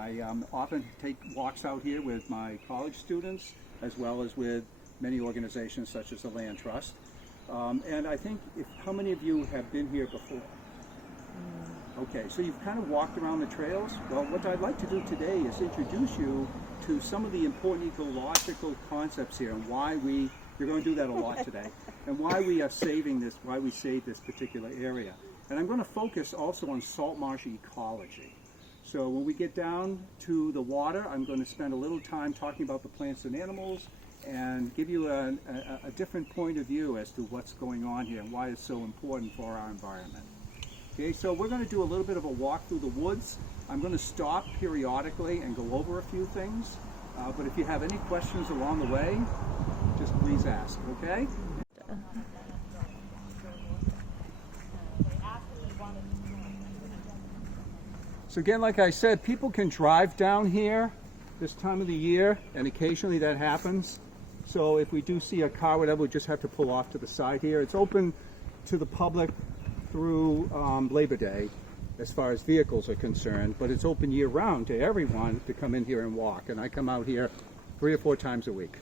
I often take walks out here with my college students as well as with many organizations such as the Land Trust. And I think, how many of you have been here before? Okay, so you've kind of walked around the trails. Well, what I'd like to do today is introduce you to some of the important ecological concepts here and why you're going to do that a lot today, and why we are saving this, why we save this particular area. And I'm going to focus also on salt marsh ecology. So when we get down to the water, I'm going to spend a little time talking about the plants and animals and give you a different point of view as to what's going on here and why it's so important for our environment. Okay, so we're going to do a little bit of a walk through the woods. I'm going to stop periodically and go over a few things, but if you have any questions along the way, just please ask, okay? So again, like I said, people can drive down here this time of the year, and occasionally that happens. So if we do see a car, whatever, we just have to pull off to the side here. It's open to the public through Labor Day as far as vehicles are concerned, but it's open year-round to everyone to come in here and walk. And I come out here 3 or 4 times a week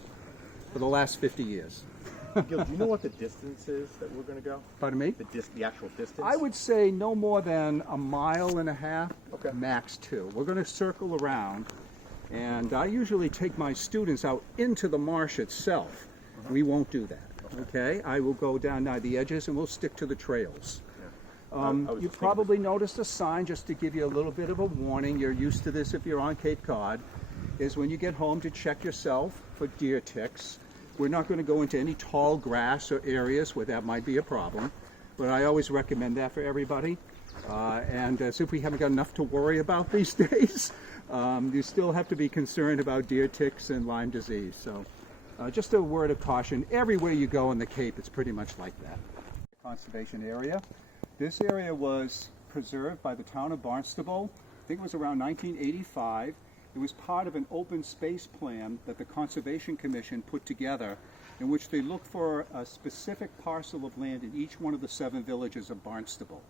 for the last 50 years. Gil, do you know what the distance is that we're going to go? Pardon me? The actual distance? I would say no more than 1.5 miles, okay. Max 2. We're going to circle around, and I usually take my students out into the marsh itself. We won't do that, okay? I will go down now the edges, and we'll stick to the trails. You probably noticed a sign, just to give you a little bit of a warning. You're used to this if you're on Cape Cod, is when you get home to check yourself for deer ticks. We're not going to go into any tall grass or areas where that might be a problem, but I always recommend that for everybody. And as if we haven't got enough to worry about these days, you still have to be concerned about deer ticks and Lyme disease. So just a word of caution. Everywhere you go in the Cape, it's pretty much like that. Conservation area. This area was preserved by the town of Barnstable. I think it was around 1985. It was part of an open space plan that the Conservation Commission put together, in which they looked for a specific parcel of land in each one of the 7 villages of Barnstable.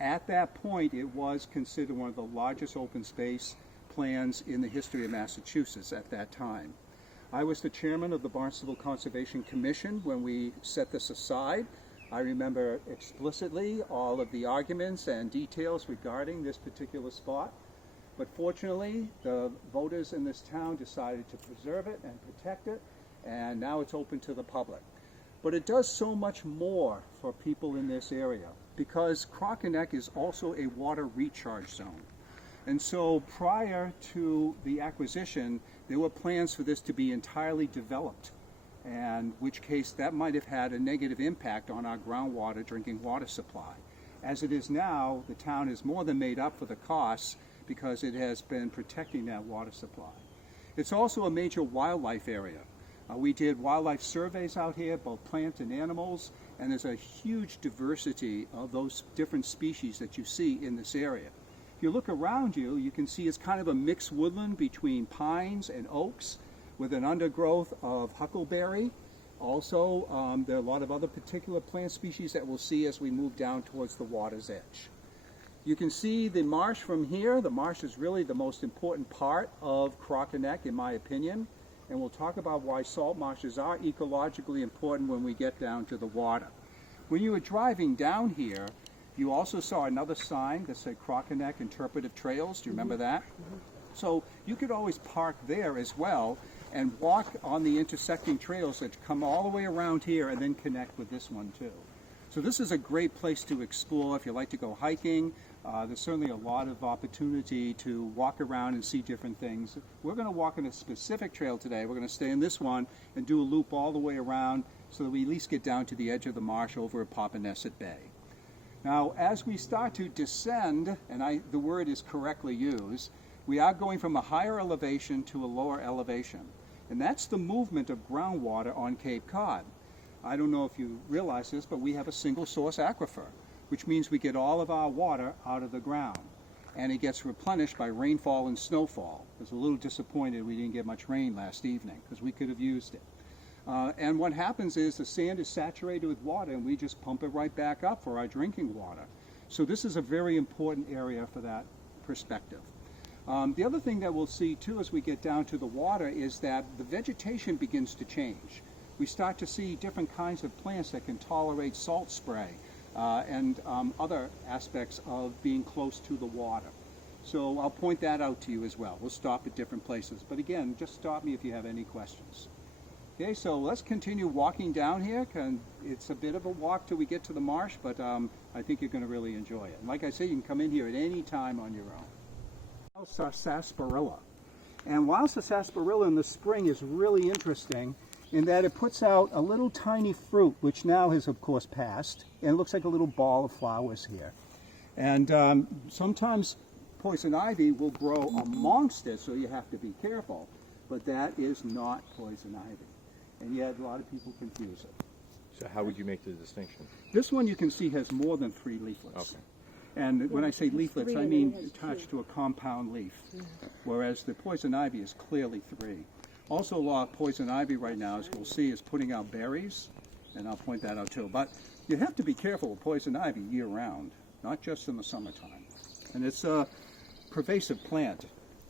At that point, it was considered one of the largest open space plans in the history of Massachusetts at that time. I was the chairman of the Barnstable Conservation Commission when we set this aside. I remember explicitly all of the arguments and details regarding this particular spot. But fortunately, the voters in this town decided to preserve it and protect it, and now it's open to the public. But it does so much more for people in this area, because Crocker Neck is also a water recharge zone. And so prior to the acquisition, there were plans for this to be entirely developed, and which case that might have had a negative impact on our groundwater drinking water supply. As it is now, the town has more than made up for the costs because it has been protecting that water supply. It's also a major wildlife area. We did wildlife surveys out here, both plant and animals, and there's a huge diversity of those different species that you see in this area. If you look around you, you can see it's kind of a mixed woodland between pines and oaks with an undergrowth of huckleberry. Also, there are a lot of other particular plant species that we'll see as we move down towards the water's edge. You can see the marsh from here. The marsh is really the most important part of Crocker Neck, in my opinion. And we'll talk about why salt marshes are ecologically important when we get down to the water. When you were driving down here, you also saw another sign that said Crocker Neck Interpretive Trails. Do you remember that? So you could always park there as well and walk on the intersecting trails that come all the way around here and then connect with this one too. So this is a great place to explore if you like to go hiking. There's certainly a lot of opportunity to walk around and see different things. We're going to walk on a specific trail today. We're going to stay in this one and do a loop all the way around so that we at least get down to the edge of the marsh over at Papaneset Bay. Now, as we start to descend, and the word is correctly used, we are going from a higher elevation to a lower elevation. And that's the movement of groundwater on Cape Cod. I don't know if you realize this, but we have a single source aquifer, which means we get all of our water out of the ground. And it gets replenished by rainfall and snowfall. I was a little disappointed we didn't get much rain last evening, because we could have used it. And what happens is the sand is saturated with water, and we just pump it right back up for our drinking water. So this is a very important area for that perspective. The other thing that we'll see too as we get down to the water is that the vegetation begins to change. We start to see different kinds of plants that can tolerate salt spray and other aspects of being close to the water. So I'll point that out to you as well. We'll stop at different places. But again, just stop me if you have any questions. Okay, so let's continue walking down here. It's a bit of a walk till we get to the marsh, but I think you're going to really enjoy it. And like I said, you can come in here at any time on your own. Sarsaparilla. And wild sarsaparilla in the spring is really interesting in that it puts out a little tiny fruit, which now has of course passed, and it looks like a little ball of flowers here. And sometimes poison ivy will grow amongst it, so you have to be careful. But that is not poison ivy. And yet a lot of people confuse it. So how would you make the distinction? This one you can see has more than 3 leaflets. Okay. And when I say leaflets, I mean attached to a compound leaf, whereas the poison ivy is clearly 3. Also, a lot of poison ivy right now, as we'll see, is putting out berries, and I'll point that out too. But you have to be careful with poison ivy year-round, not just in the summertime. And it's a pervasive plant.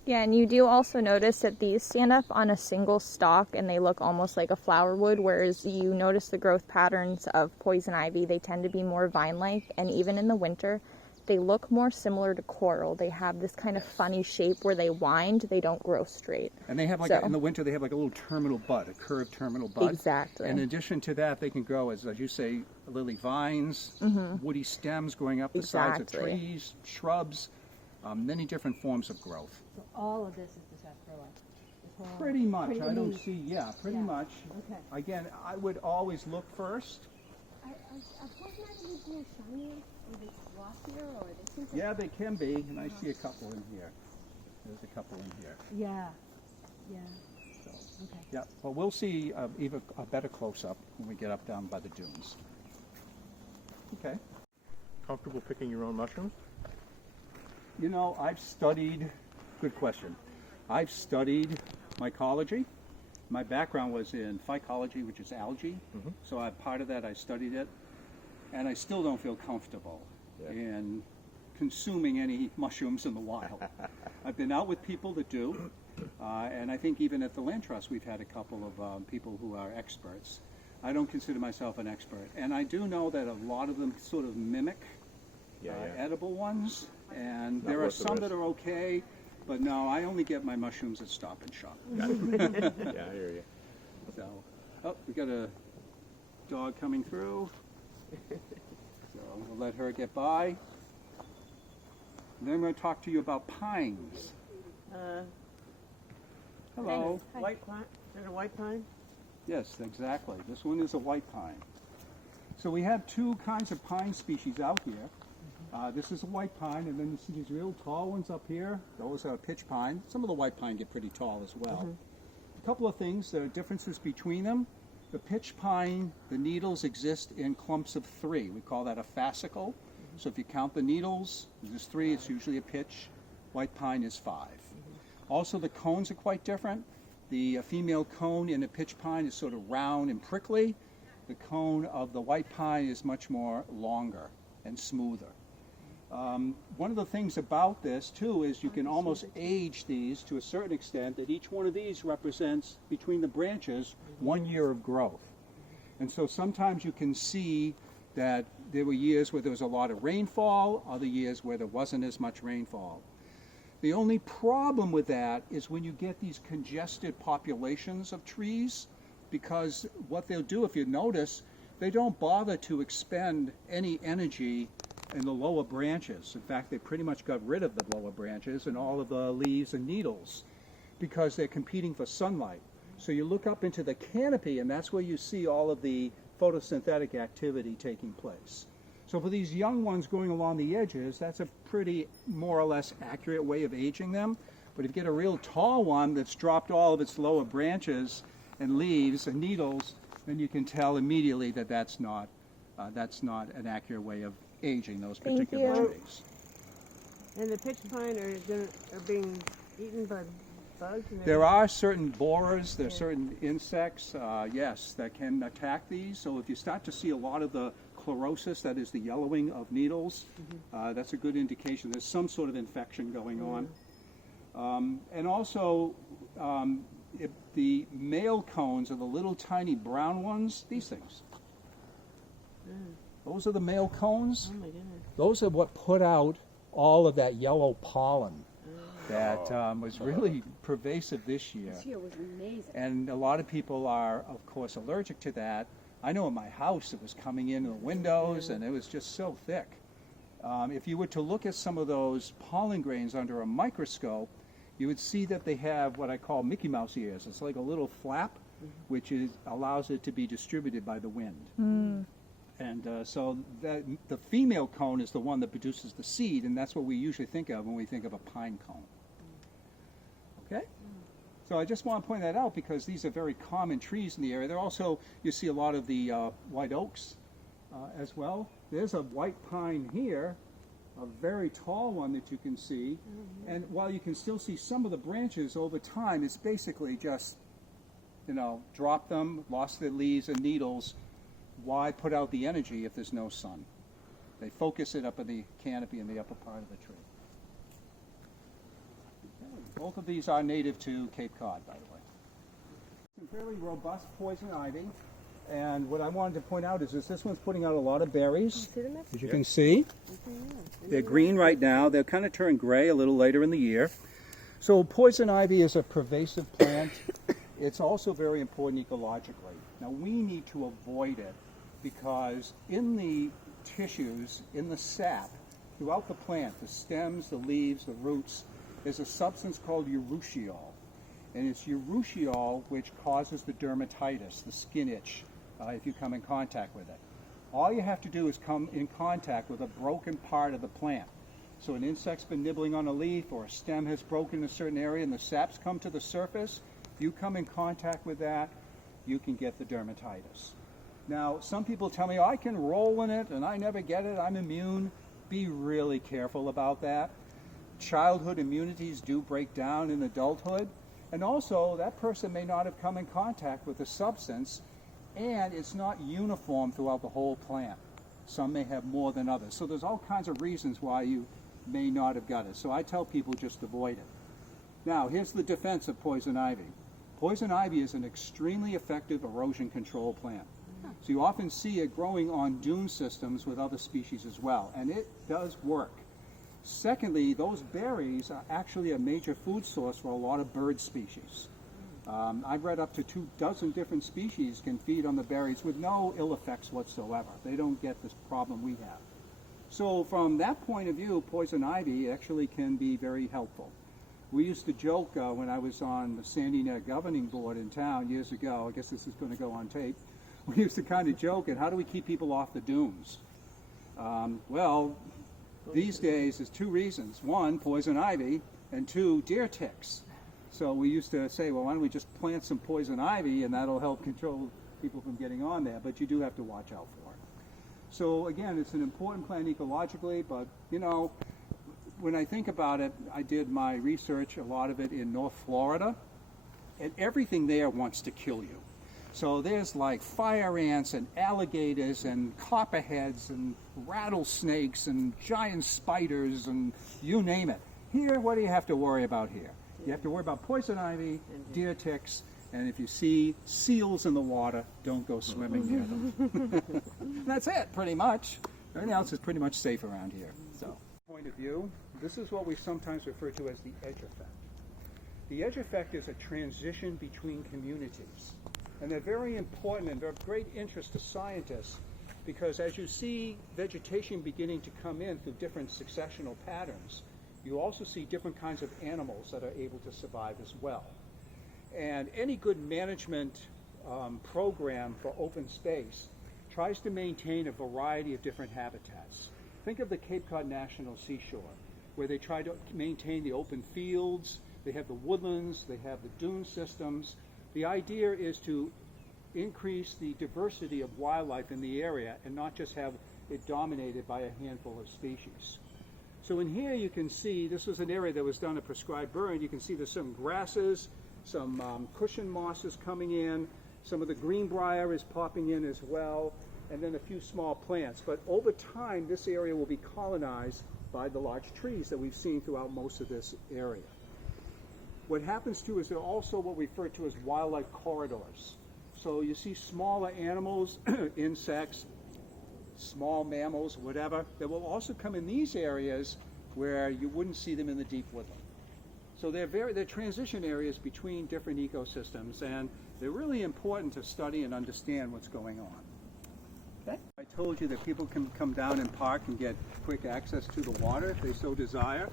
Yeah, and you do also notice that these stand up on a single stalk and they look almost like a flower would, whereas you notice the growth patterns of poison ivy, they tend to be more vine-like, and even in the winter, they look more similar to coral. They have this kind of funny shape where they wind, they don't grow straight. And they have like, in the winter, they have like a little terminal bud, a curved terminal bud. Exactly. And in addition to that, they can grow, as you say, lily vines, woody stems growing up the sides of trees, shrubs, many different forms of growth. So all of this is the sarsaparilla? Pretty much. I don't see, pretty much. Okay. Again, I would always look first. Are poison ivy more shinier, or they glossier, or they seem to... Yeah, they can be, and I see a couple in here. There's a couple in here. Yeah. So, Okay. yeah, but we'll see even a better close-up when we get up down by the dunes. Okay. Comfortable picking your own mushrooms? You know, I've studied, good question. I've studied mycology. My background was in phycology, which is algae. So part of that I studied it. And I still don't feel comfortable in consuming any mushrooms in the wild. I've been out with people that do. And I think even at the Land Trust we've had a couple of people who are experts. I don't consider myself an expert. And I do know that a lot of them sort of mimic edible ones. And there are some that are okay, but no, I only get my mushrooms at Stop and Shop. Yeah, I hear you. So, oh, we got a dog coming through. So we'll let her get by. And then I'm going to talk to you about pines. Hello. Hi. White pine? Is it a white pine? Yes, exactly. This one is a white pine. So we have 2 kinds of pine species out here. This is a white pine, and then you see these real tall ones up here. Those are pitch pine. Some of the white pine get pretty tall as well. A couple of things, there are differences between them. The pitch pine, the needles exist in clumps of 3. We call that a fascicle. So if you count the needles, there's 3, it's usually a pitch. White pine is 5. Also, the cones are quite different. The female cone in a pitch pine is sort of round and prickly. The cone of the white pine is much more longer and smoother. One of the things about this too is you can almost age these to a certain extent, that each one of these represents, between the branches, 1 year of growth. And so sometimes you can see that there were years where there was a lot of rainfall, other years where there wasn't as much rainfall. The only problem with that is when you get these congested populations of trees, because what they'll do, if you notice, they don't bother to expend any energy in the lower branches. In fact, they pretty much got rid of the lower branches and all of the leaves and needles because they're competing for sunlight. So you look up into the canopy, and that's where you see all of the photosynthetic activity taking place. So for these young ones going along the edges, that's a pretty more or less accurate way of aging them. But if you get a real tall one that's dropped all of its lower branches and leaves and needles, then you can tell immediately that that's not an accurate way of aging those particular trees. And the pitch pine are being eaten by bugs? There are certain borers, there are certain insects, yes, that can attack these. So if you start to see a lot of the chlorosis, that is the yellowing of needles, that's a good indication there's some sort of infection going on. And also, if the male cones are the little tiny brown ones, these things. Those are the male cones. Oh my goodness. Those are what put out all of that yellow pollen that was really pervasive this year. This year was amazing. And a lot of people are, of course, allergic to that. I know in my house it was coming in the windows and it was just so thick. If you were to look at some of those pollen grains under a microscope, you would see that they have what I call Mickey Mouse ears. It's like a little flap, which allows it to be distributed by the wind. And so the female cone is the one that produces the seed, and that's what we usually think of when we think of a pine cone. Okay? So I just want to point that out because these are very common trees in the area. They're also, you see a lot of the white oaks as well. There's a white pine here, a very tall one that you can see. And while you can still see some of the branches over time, it's basically just, drop them, lost their leaves and needles. Why put out the energy if there's no sun? They focus it up in the canopy in the upper part of the tree. Okay. Both of these are native to Cape Cod, by the way. Some fairly robust poison ivy. And what I wanted to point out is this one's putting out a lot of berries. As you can see, they're green right now. They'll kind of turn gray a little later in the year. So poison ivy is a pervasive plant. It's also very important ecologically. Now we need to avoid it because in the tissues, in the sap, throughout the plant, the stems, the leaves, the roots, there's a substance called urushiol. And it's urushiol which causes the dermatitis, the skin itch, if you come in contact with it. All you have to do is come in contact with a broken part of the plant. So an insect's been nibbling on a leaf or a stem has broken in a certain area and the sap's come to the surface. If you come in contact with that, you can get the dermatitis. Now, some people tell me, I can roll in it and I never get it, I'm immune. Be really careful about that. Childhood immunities do break down in adulthood. And also, that person may not have come in contact with the substance, and it's not uniform throughout the whole plant. Some may have more than others. So there's all kinds of reasons why you may not have got it. So I tell people just avoid it. Now, here's the defense of poison ivy. Poison ivy is an extremely effective erosion control plant. So you often see it growing on dune systems with other species as well, and it does work. Secondly, those berries are actually a major food source for a lot of bird species. I've read up to 24 different species can feed on the berries with no ill effects whatsoever. They don't get this problem we have. So from that point of view, poison ivy actually can be very helpful. We used to joke when I was on the Sandy Neck Governing Board in town years ago, I guess this is going to go on tape, we used to kind of joke at how do we keep people off the dunes? Well, these days there's two reasons. One, poison ivy, and two, deer ticks. So we used to say, well, why don't we just plant some poison ivy and that'll help control people from getting on there, but you do have to watch out for it. So again, it's an important plant ecologically, but when I think about it, I did my research, a lot of it in North Florida, and everything there wants to kill you. So there's like fire ants and alligators and copperheads and rattlesnakes and giant spiders and you name it. Here, what do you have to worry about here? You have to worry about poison ivy, deer ticks, and if you see seals in the water, don't go swimming near them. That's it, pretty much. Everything else is pretty much safe around here. So, point of view, this is what we sometimes refer to as the edge effect. The edge effect is a transition between communities. And they're very important and they're of great interest to scientists because as you see vegetation beginning to come in through different successional patterns, you also see different kinds of animals that are able to survive as well. And any good management program for open space tries to maintain a variety of different habitats. Think of the Cape Cod National Seashore, where they try to maintain the open fields, they have the woodlands, they have the dune systems. The idea is to increase the diversity of wildlife in the area and not just have it dominated by a handful of species. So in here you can see, this was an area that was done a prescribed burn. You can see there's some grasses, some cushion mosses coming in, some of the greenbrier is popping in as well, and then a few small plants. But over time, this area will be colonized by the large trees that we've seen throughout most of this area. what happens too is they're also what we refer to as wildlife corridors. So you see smaller animals, insects, small mammals, whatever, that will also come in these areas where you wouldn't see them in the deep woodland. So they're transition areas between different ecosystems, and they're really important to study and understand what's going on. Okay. I told you that people can come down and park and get quick access to the water if they so desire.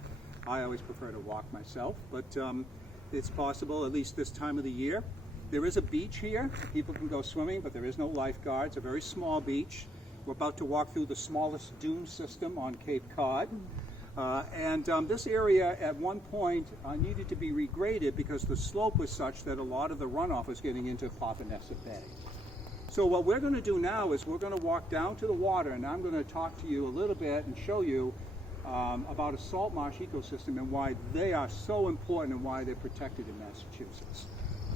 I always prefer to walk myself, but it's possible, at least this time of the year. There is a beach here. People can go swimming, but there is no lifeguards. A very small beach. We're about to walk through the smallest dune system on Cape Cod. This area at one point needed to be regraded because the slope was such that a lot of the runoff was getting into Papaneset Bay. So what we're going to do now is we're going to walk down to the water, and I'm going to talk to you a little bit and show you about a salt marsh ecosystem and why they are so important and why they're protected in Massachusetts.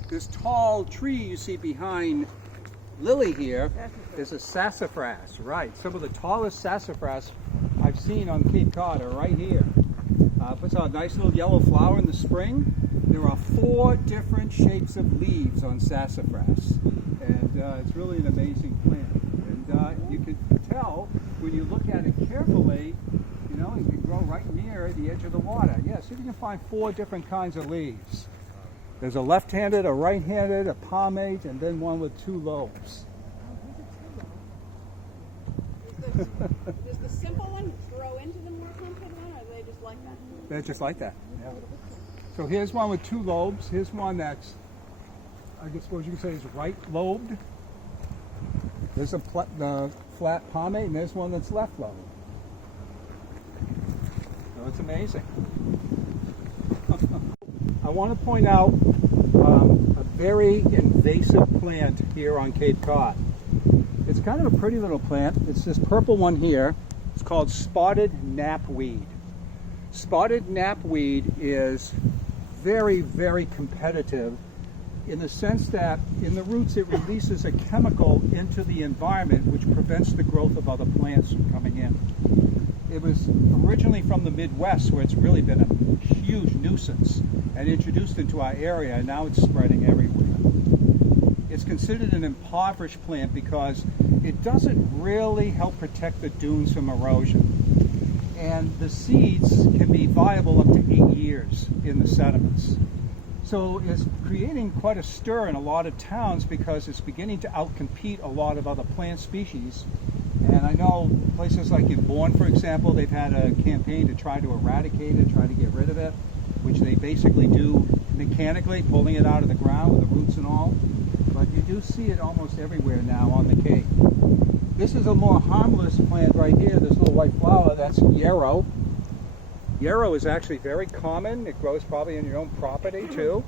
This tall tree you see behind Lily here is a sassafras, right? Some of the tallest sassafras I've seen on Cape Cod are right here. Puts out a nice little yellow flower in the spring. There are 4 different shapes of leaves on sassafras, and it's really an amazing plant. And you can tell when you look at it carefully, you know, it can grow right near the edge of the water. Yeah, so you can find 4 different kinds of leaves. There's a left-handed, a right-handed, a palmate, and then one with 2 lobes. Does the simple one grow into the more complicated one, or are they just like that? They're just like that. Yeah. So here's one with 2 lobes. Here's one that's, I guess what you could say is right-lobed. There's a flat palmate, and there's one that's left-lobed. So it's amazing. I want to point out a very invasive plant here on Cape Cod. It's kind of a pretty little plant. It's this purple one here. It's called spotted knapweed. Spotted knapweed is very, very competitive in the sense that in the roots it releases a chemical into the environment which prevents the growth of other plants from coming in. It was originally from the Midwest, where it's really been a huge nuisance and introduced into our area, and now it's spreading everywhere. It's considered an impoverished plant because it doesn't really help protect the dunes from erosion. And the seeds can be viable up to 8 years in the sediments. So it's creating quite a stir in a lot of towns because it's beginning to outcompete a lot of other plant species. And I know places like in Bourne, for example, they've had a campaign to try to eradicate it, try to get rid of it, which they basically do mechanically, pulling it out of the ground with the roots and all. But you do see it almost everywhere now on the Cape. This is a more harmless plant right here, this little white flower, that's yarrow. Yarrow is actually very common. It grows probably in your own property too.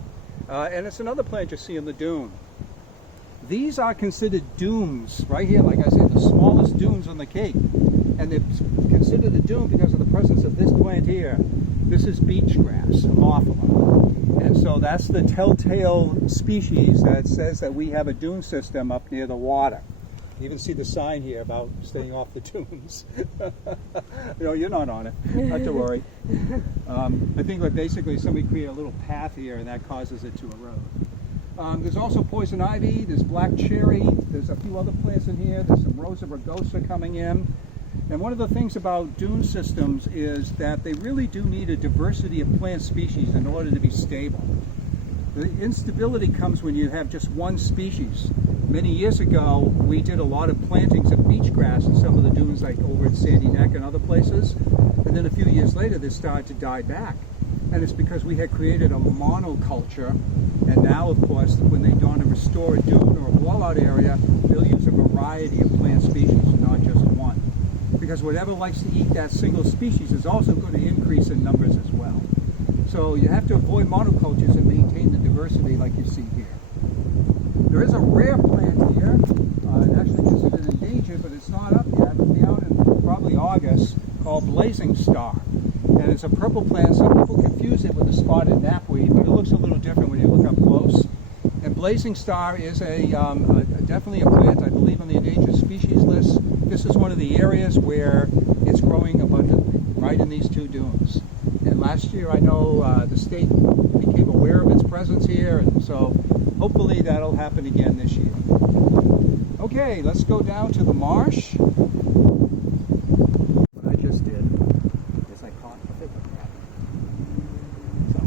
And it's another plant you see in the dune. These are considered dunes, right here, like I said, the smallest dunes on the Cape. And they're considered a dune because of the presence of this plant here. This is beach grass, Amorphala. And so that's the telltale species that says that we have a dune system up near the water. You even see the sign here about staying off the dunes. You know, you're not on it, not to worry. I think that basically somebody created a little path here and that causes it to erode. There's also poison ivy, there's black cherry, there's a few other plants in here, there's some Rosa rugosa coming in. And one of the things about dune systems is that they really do need a diversity of plant species in order to be stable. The instability comes when you have just one species. Many years ago, we did a lot of plantings of beach grass in some of the dunes, like over at Sandy Neck and other places. And then a few years later, they started to die back. And it's because we had created a monoculture. And now, of course, when they want to restore a dune or a blowout area, they'll use a variety of plant species, not just one. Because whatever likes to eat that single species is also going to increase in numbers as well. So you have to avoid monocultures and maintain the diversity like you see here. There is a rare plant here, actually considered endangered, but it's not up yet. It'll be out in probably August, called blazing star. And it's a purple plant. Some people confuse it with the spotted knapweed, but it looks a little different when you look up close. And blazing star is definitely a plant, I believe, on the endangered species list. This is one of the areas where it's growing abundantly, right in these 2 dunes. And last year, I know the state became aware of it presence here, and so hopefully that'll happen again this year. Okay, let's go down to the marsh. What I just did is I caught a fiddler crab. So,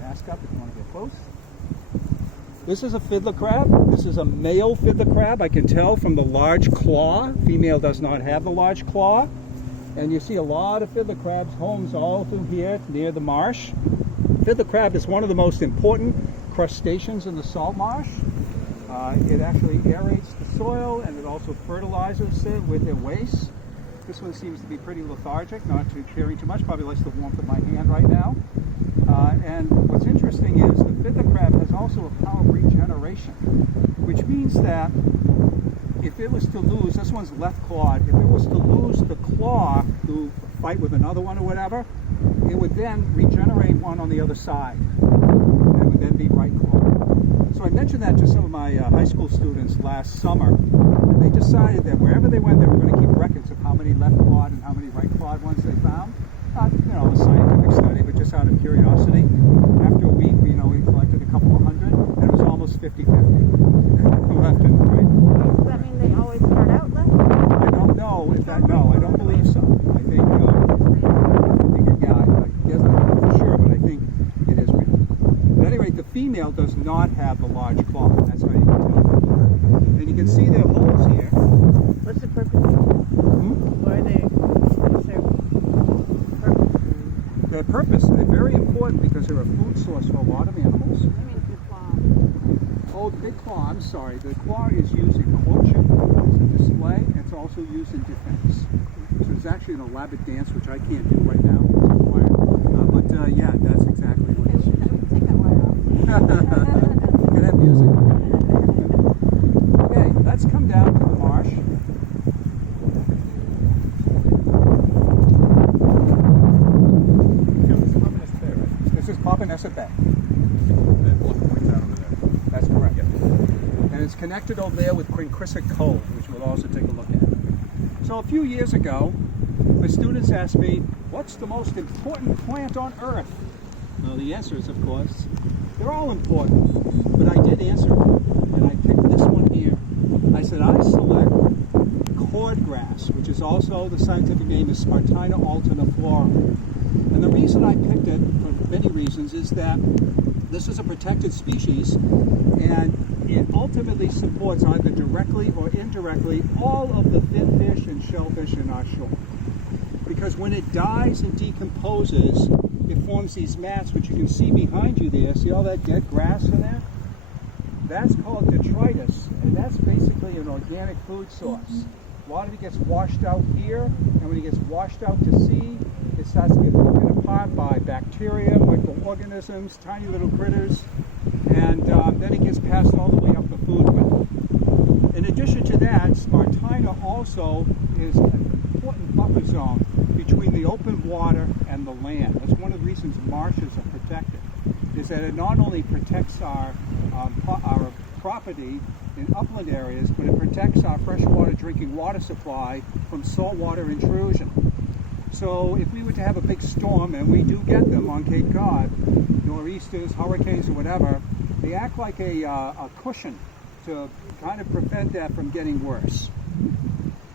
mask up if you want to get close. This is a fiddler crab. This is a male fiddler crab. I can tell from the large claw. Female does not have the large claw. And you see a lot of fiddler crabs, homes all through here near the marsh. Fiddler crab is one of the most important crustaceans in the salt marsh. It actually aerates the soil, and it also fertilizes it with their waste. This one seems to be pretty lethargic, not too caring too much, probably likes the warmth of my hand right now. And what's interesting is the fiddler crab has also a power of regeneration, which means that if it was to lose, this one's left clawed, if it was to lose the claw to fight with another one or whatever, it would then regenerate one on the other side. It would then be right clawed. So I mentioned that to some of my high school students last summer, and they decided that wherever they went, they were going to keep records of how many left clawed and how many right clawed ones they found. Not, a scientific study, but just out of curiosity. After a week, we collected a couple of hundred, and it was almost 50-50. Left and right. Does that mean they always start out left? I don't know if that, no, I don't believe so. I think, I guess I don't know for sure, but I think it is real. At any rate, the female does not have the large claw. That's how you can tell. And you can see their holes here. What's the purpose? Why are they? What's their purpose? Their purpose, they're very important because they're a food source for a lot of animals. I mean, the claw. Oh, the big claw, I'm sorry. The claw is used in courtship, it's a display, and it's also used in defense. So it's actually an elaborate dance, which I can't do right now. It's required. But yeah, that's exactly what it's used. We can take that wire off. You can have music. Okay, let's come down to the marsh. This is Papaneset Bay. That's correct. And it's connected over there with Quincrisset Cove, which we'll also take a look at. So a few years ago, my students asked me, what's the most important plant on Earth? Well, the answer is, of course, they're all important. But I did answer, and I picked this one here. I said, I select cordgrass, which is also, the scientific name is Spartina alterniflora. And the reason I picked it, for many reasons, is that this is a protected species, and it ultimately supports either directly or indirectly all of the fin fish and shellfish in our shore. Because when it dies and decomposes, it forms these mats, which you can see behind you there. See all that dead grass in there? That's called detritus, and that's basically an organic food source. A lot of it gets washed out here, and when it gets washed out to sea, it starts to get broken apart by bacteria, microorganisms, tiny little critters, and then it gets passed all the way up the food web. In addition to that, Spartina also is an important buffer zone between the open water and the land. That's one of the reasons marshes are protected, is that it not only protects our property in upland areas, but it protects our freshwater drinking water supply from saltwater intrusion. So if we were to have a big storm, and we do get them on Cape Cod, nor'easters, hurricanes, or whatever, they act like a cushion to kind of prevent that from getting worse.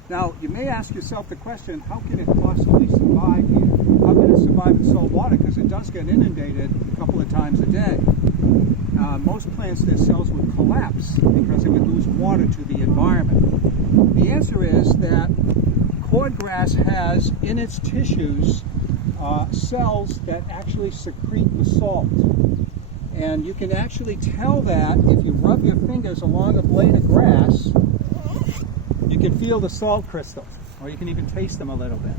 Now, you may ask yourself the question, how can it possibly survive here? How can it survive in salt water? Because it does get inundated a couple of times a day. Most plants, their cells would collapse because they would lose water to the environment. The answer is that cordgrass has in its tissues cells that actually secrete the salt. And you can actually tell that if you rub your fingers along a blade of grass, you can feel the salt crystals, or you can even taste them a little bit,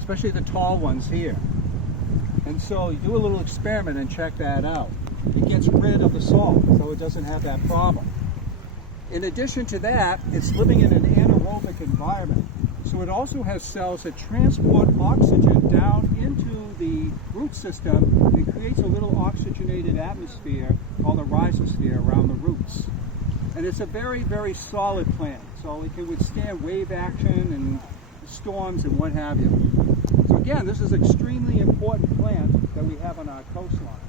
especially the tall ones here. And so you do a little experiment and check that out. It gets rid of the salt, so it doesn't have that problem. In addition to that, it's living in an anaerobic environment. So it also has cells that transport oxygen down into the root system and creates a little oxygenated atmosphere called a rhizosphere around the roots. And it's a very, very solid plant, so it can withstand wave action and storms and what have you. So again, this is an extremely important plant that we have on our coastline.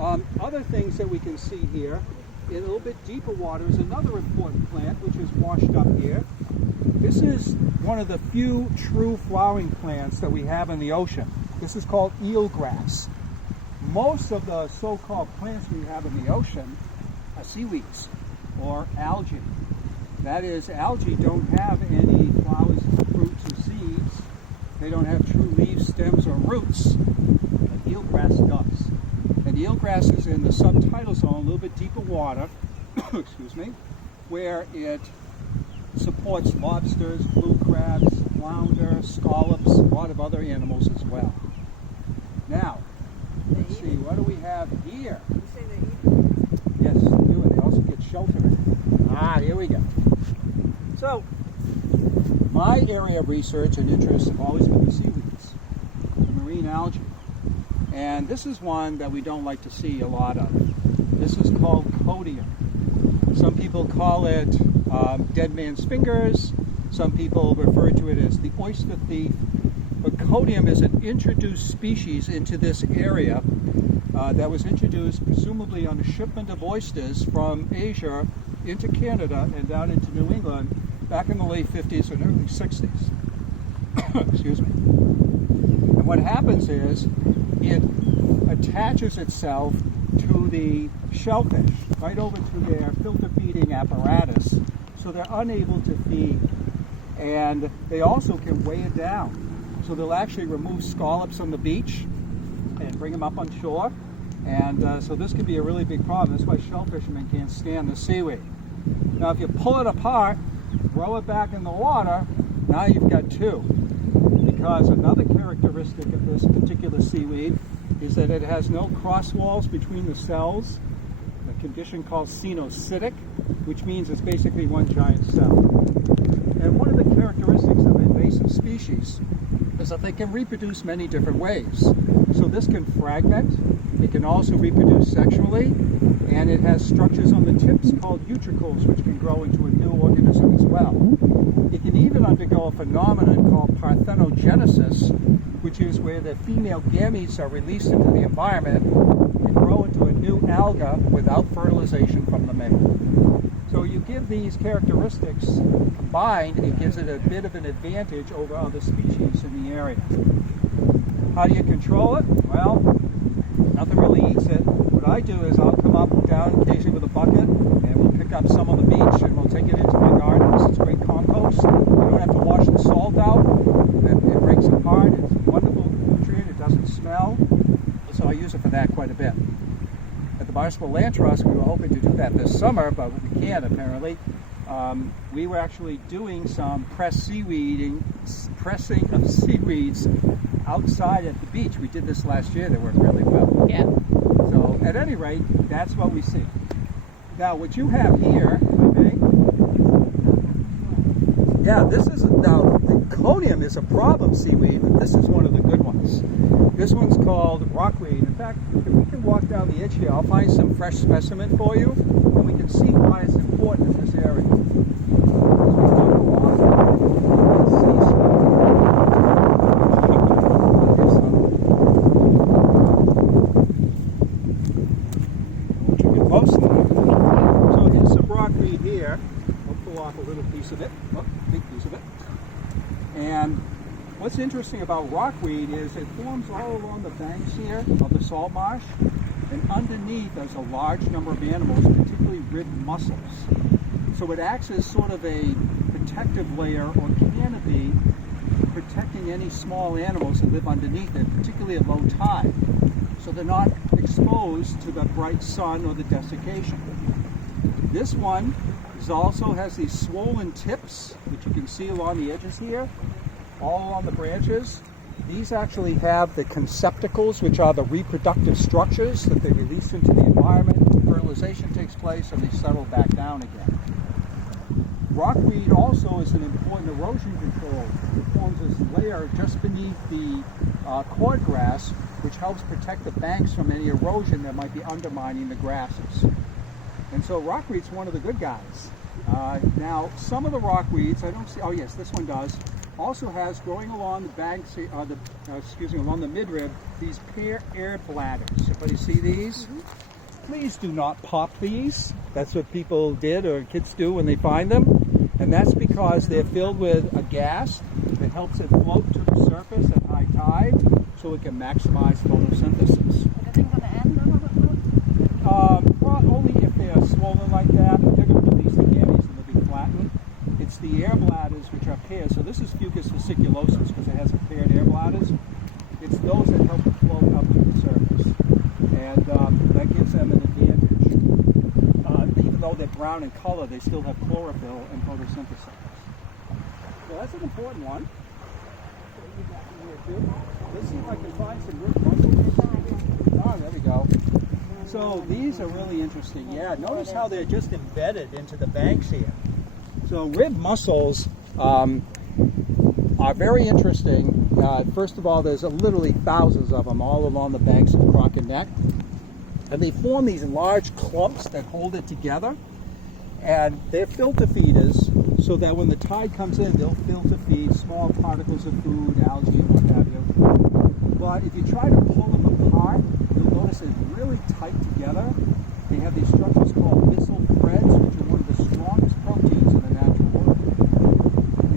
Other things that we can see here, in a little bit deeper water, is another important plant which is washed up here. This is one of the few true flowering plants that we have in the ocean. This is called eelgrass. Most of the so-called plants we have in the ocean are seaweeds or algae. That is, algae don't have any flowers, fruits, or seeds. They don't have true leaves, stems, or roots. But eelgrass does. And eelgrass is in the subtidal zone, a little bit deeper water, excuse me, where it supports lobsters, blue crabs, flounder, scallops, a lot of other animals as well. Now, let's see, what do we have here? You say they eat Yes, they do, and they also get shelter in it. Here we go. So, my area of research and interest have always been the seaweeds, the marine algae. And this is one that we don't like to see a lot of. This is called codium. Some people call it dead man's fingers. Some people refer to it as the oyster thief. But codium is an introduced species into this area that was introduced presumably on a shipment of oysters from Asia into Canada and down into New England back in the late 50s and early 60s. Excuse me. And what happens is it attaches itself to the shellfish right over to their filter feeding apparatus, so they're unable to feed. And they also can weigh it down. So they'll actually remove scallops on the beach and bring them up on shore. And so this can be a really big problem. That's why shellfishermen can't stand the seaweed. Now if you pull it apart, throw it back in the water, now you've got two. Because another characteristic of this particular seaweed is that it has no cross walls between the cells, a condition called cenocytic, which means it's basically one giant cell. And one of the characteristics of invasive species is that they can reproduce many different ways. So this can fragment, it can also reproduce sexually, and it has structures on the tips called utricles, which can grow into a new organism as well. It can even undergo a phenomenon called parthenogenesis, which is where the female gametes are released into the environment and grow into a new alga without fertilization from the male. So you give these characteristics combined, it gives it a bit of an advantage over other species in the area. How do you control it? Well, nothing really eats it. What I do is I'll come up down occasionally with a bucket and we'll pick up some on the beach and we'll take it into my gardens. It's great compost. You don't have to wash the salt out. It breaks apart. It's a wonderful nutrient. It doesn't smell. So I use it for that quite a bit. At the Barnstable Land Trust, we were hoping to do that this summer, but we can't apparently. We were actually doing some pressing of seaweeds outside at the beach. We did this last year. They worked really well. Yeah. So at any rate, that's what we see. Now what you have here, okay? Yeah, this is, now the codium is a problem seaweed, but this is one of the good ones. This one's called rockweed. In fact, if we can walk down the edge here, I'll find some fresh specimen for you, and we can see why it's important in this area. So here's some rockweed here. We'll pull off a little piece of it, big piece of it. And what's interesting about rockweed is it forms all along the banks here of the salt marsh, and underneath there's a large number of animals, particularly ribbed mussels. So it acts as sort of a protective layer or canopy, protecting any small animals that live underneath it, particularly at low tide, so they're not exposed to the bright sun or the desiccation. This one also has these swollen tips, which you can see along the edges here, all along the branches. These actually have the conceptacles, which are the reproductive structures that they release into the environment. Fertilization takes place and they settle back down again. Rockweed also is an important erosion control. It forms this layer just beneath the cordgrass, which helps protect the banks from any erosion that might be undermining the grasses. And so rockweed's one of the good guys. Now, some of the rockweeds, I don't see, oh yes, this one does, also has growing along the banks, along the midrib, these pair air bladders. Everybody see these? Mm-hmm. please do not pop these. That's what people did or kids do when they find them. And that's because they're filled with a gas that helps it float to the surface at high tide so it can maximize photosynthesis. Are the things on the end of it? Well, only if they are swollen like that, but they're going to release the gametes and they'll be flattened. It's the air bladders which are paired. So this is fucus vesiculosis because it has a paired air bladders. It's those that help it float up to the surface. And that gives them an advantage. Even though they're brown in color, they still have chlorophyll and photosynthesis. So that's an important one. Let's see if I can find some root muscles. Oh, there we go. So these are really interesting. Yeah, notice how they're just embedded into the banks here. So rib mussels are very interesting. First of all, there's literally thousands of them all along the banks of Crocker Neck. And they form these large clumps that hold it together. And they're filter feeders, so that when the tide comes in, they'll filter feed small particles of food, algae, and what have you. But if you try to pull them apart, you'll notice they're really tight together. They have these structures called missile threads, which are one of the strongest proteins in the natural world.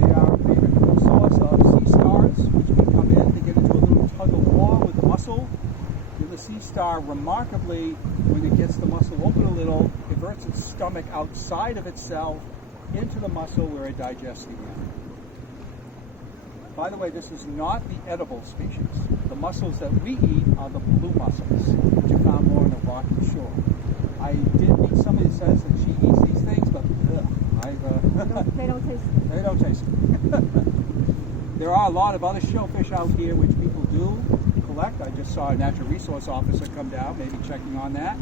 They are a favorite food source of sea stars, which can come in. They get into a little tug of war with the mussel. And the sea star, remarkably, when it gets the mussel open a little, diverts its stomach outside of itself into the mussel where it digests again. By the way, this is not the edible species. The mussels that we eat are the blue mussels, which are found more on the rocky shore. I did meet somebody that says that she eats these things, but They don't taste good. they don't taste good. There are a lot of other shellfish out here which people do collect. I just saw a natural resource officer come down, maybe checking on that.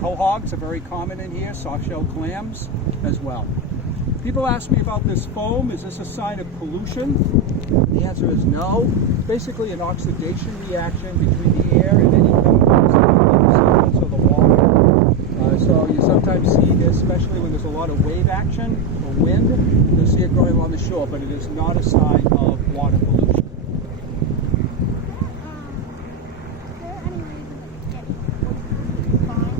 Quahogs are very common in here, soft-shelled clams as well. People ask me about this foam. Is this a sign of pollution? The answer is no. Basically an oxidation reaction between the air and any chemicals in the solids or the water. So you sometimes see this, especially when there's a lot of wave action or wind. You'll see it growing along the shore, but it is not a sign of water pollution. Is there any reason that it's fine?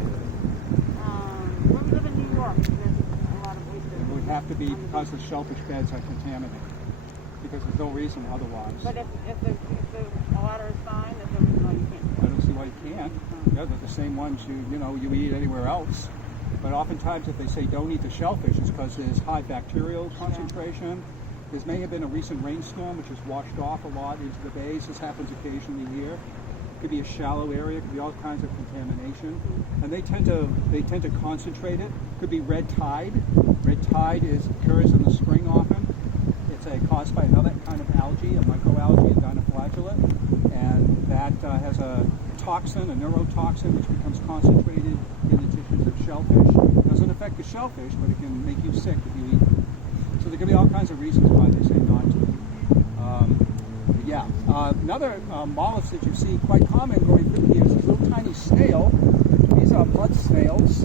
When we live in New York, there's a lot of oysters. It would have to be because the shellfish beds are contaminated, because there's no reason otherwise. But if the water is fine, there's no reason why you can't. I don't see why you can't. Yeah, they're the same ones you eat anywhere else. But oftentimes if they say don't eat the shellfish, it's because there's high bacterial concentration. There may have been a recent rainstorm which has washed off a lot into the bays. This happens occasionally here. It could be a shallow area, it could be all kinds of contamination. And they tend to concentrate it. Could be red tide. Red tide occurs in the spring often. It's caused by another kind of algae, a microalgae, a dinoflagellate, and that has a toxin, a neurotoxin, which becomes concentrated in the tissues of shellfish. It doesn't affect the shellfish, but it can make you sick if you eat it. So there can be all kinds of reasons why they say not to. Another mollusk that you see quite common going through here is this little tiny snail. These are mud snails,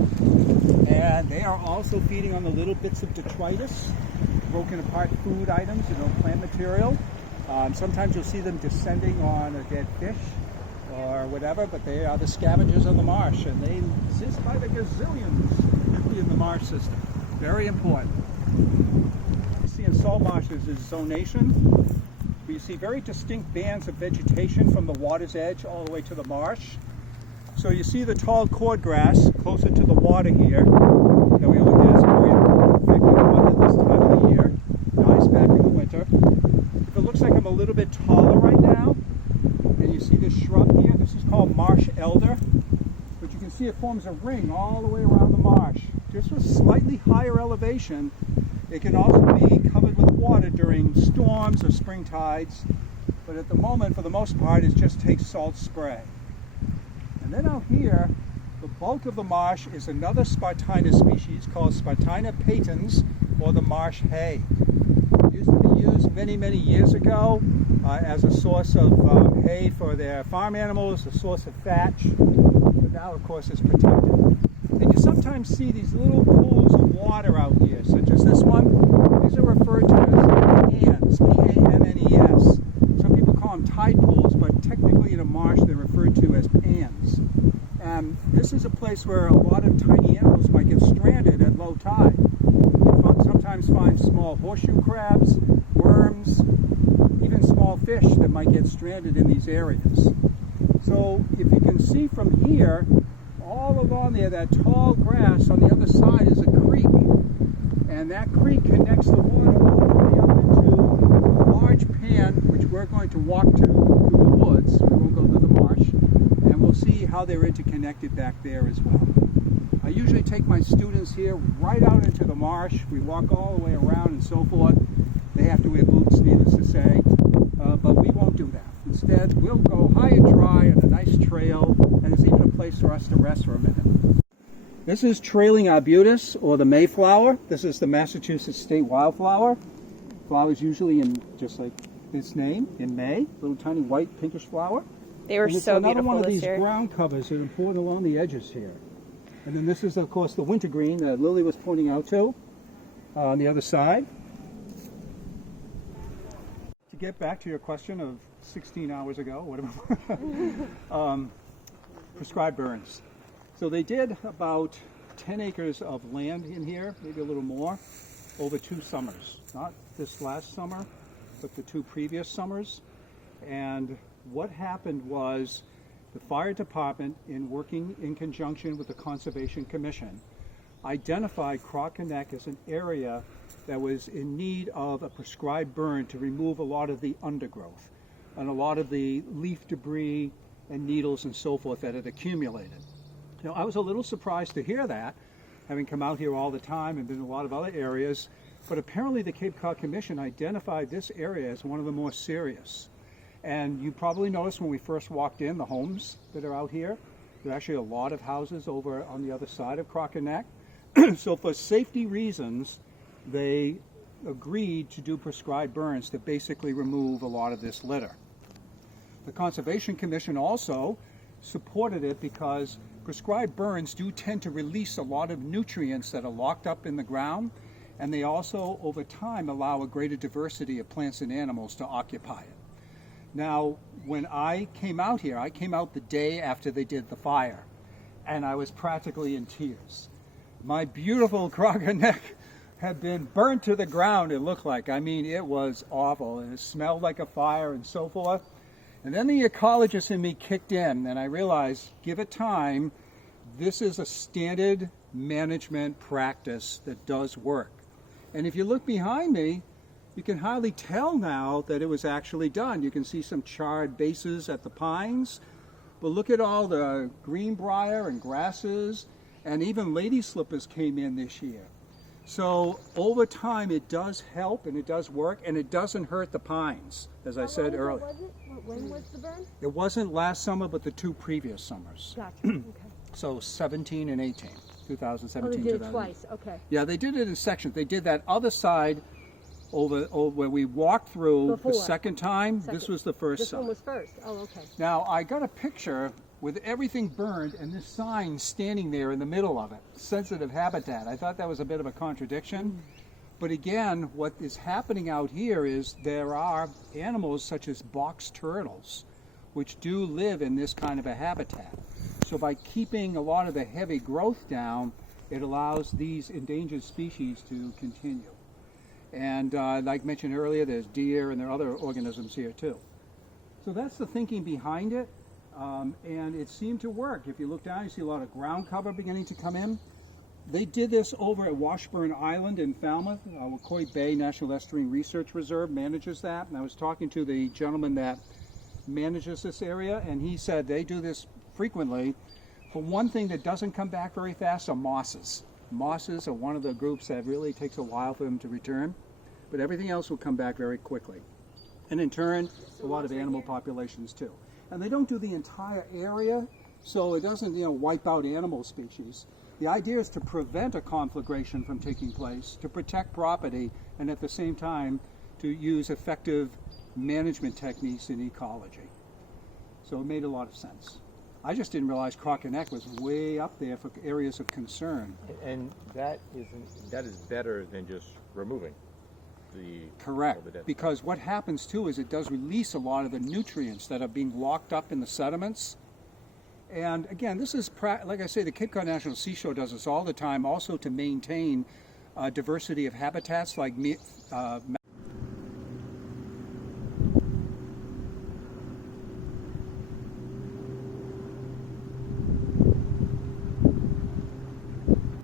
and they are also feeding on the little bits of detritus, broken apart food items, plant material. Sometimes you'll see them descending on a dead fish or whatever, but they are the scavengers of the marsh, and they exist by the gazillions in the marsh system. Very important. You see in salt marshes is zonation. You see very distinct bands of vegetation from the water's edge all the way to the marsh. So you see the tall cordgrass closer to the water here that we looked at. It's very effective at this time of the year. Dies back in the winter. If it looks like I'm a little bit taller right now, and you see this shrub here, this is called marsh elder. But you can see it forms a ring all the way around the marsh. Just with slightly higher elevation, it can also be covered with water during storms or spring tides. But at the moment, for the most part, it just takes salt spray. And then out here, the bulk of the marsh is another Spartina species called Spartina patens, or the marsh hay. It used to be used many, many years ago as a source of hay for their farm animals, a source of thatch, but now, of course, it's protected. And you sometimes see these little pools of water out here, such as this one. These are referred to as pans, P-A-N-N-E-S. Some people call them tide pools, but technically in a marsh they're referred to as pans. This is a place where a lot of tiny animals might get stranded at low tide. You sometimes find small horseshoe crabs, worms, even small fish that might get stranded in these areas. So if you can see from here, all along there, that tall grass on the other side is a creek. And that creek connects the water all the way up into a large pan, which we're going to walk to through the woods. We won't go to the marsh. And we'll see how they're interconnected back there as well. I usually take my students here right out into the marsh. We walk all the way around and so forth. They have to wear boots, needless to say, but we won't do that. Instead, we'll go high and dry on a nice trail, and there's even a place for us to rest for a minute. This is trailing arbutus, or the Mayflower. This is the Massachusetts state wildflower. Flowers usually in, just like its name, in May. Little tiny white pinkish flower. They were And it's so another beautiful one of this these year. ground covers that are important along the edges here. And then this is, of course, the wintergreen that Lily was pointing out to on the other side. To get back to your question of 16 hours ago, whatever, prescribed burns. So they did about 10 acres of land in here, maybe a little more, over 2 summers. Not this last summer, but the 2 previous summers. And what happened was the fire department, in working in conjunction with the Conservation Commission, identified Crocker Neck as an area that was in need of a prescribed burn to remove a lot of the undergrowth and a lot of the leaf debris and needles and so forth that had accumulated. Now, I was a little surprised to hear that, having come out here all the time and been in a lot of other areas, but apparently the Cape Cod Commission identified this area as one of the more serious. And you probably noticed when we first walked in, the homes that are out here, there are actually a lot of houses over on the other side of Crocker Neck. So for safety reasons, they agreed to do prescribed burns to basically remove a lot of this litter. The Conservation Commission also supported it because prescribed burns do tend to release a lot of nutrients that are locked up in the ground, and they also, over time, allow a greater diversity of plants and animals to occupy it. Now, when I came out here, I came out the day after they did the fire, and I was practically in tears. My beautiful Crocker Neck had been burnt to the ground, it looked like. I mean, it was awful, and it smelled like a fire and so forth. And then the ecologist in me kicked in, and I realized, give it time, this is a standard management practice that does work. And if you look behind me, you can hardly tell now that it was actually done. You can see some charred bases at the pines, but look at all the greenbrier and grasses, and even lady slippers came in this year. So over time it does help and it does work, and it doesn't hurt the pines, as I said earlier. When was the burn? It wasn't last summer, but the 2 previous summers. Gotcha. Okay. So 17 and 18, 2017. Oh, they did it 2018. twice. Okay. Yeah, they did it in sections. They did that other side over where we walked through Before. the second time. This Second. was the first This side. one was first. Oh, okay. Now, I got a picture with everything burned and this sign standing there in the middle of it, sensitive habitat. I thought that was a bit of a contradiction. But again, what is happening out here is there are animals such as box turtles, which do live in this kind of a habitat. So by keeping a lot of the heavy growth down, it allows these endangered species to continue. And like mentioned earlier, there's deer and there are other organisms here too. So that's the thinking behind it. And it seemed to work. If you look down, you see a lot of ground cover beginning to come in. They did this over at Washburn Island in Falmouth. Wacoit Bay National Estuarine Research Reserve manages that. And I was talking to the gentleman that manages this area, and he said they do this frequently. But one thing that doesn't come back very fast are mosses. Mosses are one of the groups that really takes a while for them to return. But everything else will come back very quickly. And in turn, a lot of animal populations too. And they don't do the entire area, so it doesn't, wipe out animal species. The idea is to prevent a conflagration from taking place, to protect property, and at the same time to use effective management techniques in ecology. So it made a lot of sense. I just didn't realize Crocker Neck was way up there for areas of concern. And that is better than just removing the Correct, all the dead. because what happens too is it does release a lot of the nutrients that are being locked up in the sediments. And again, this is, like I say, the Cape Cod National Seashore does this all the time, also to maintain diversity of habitats like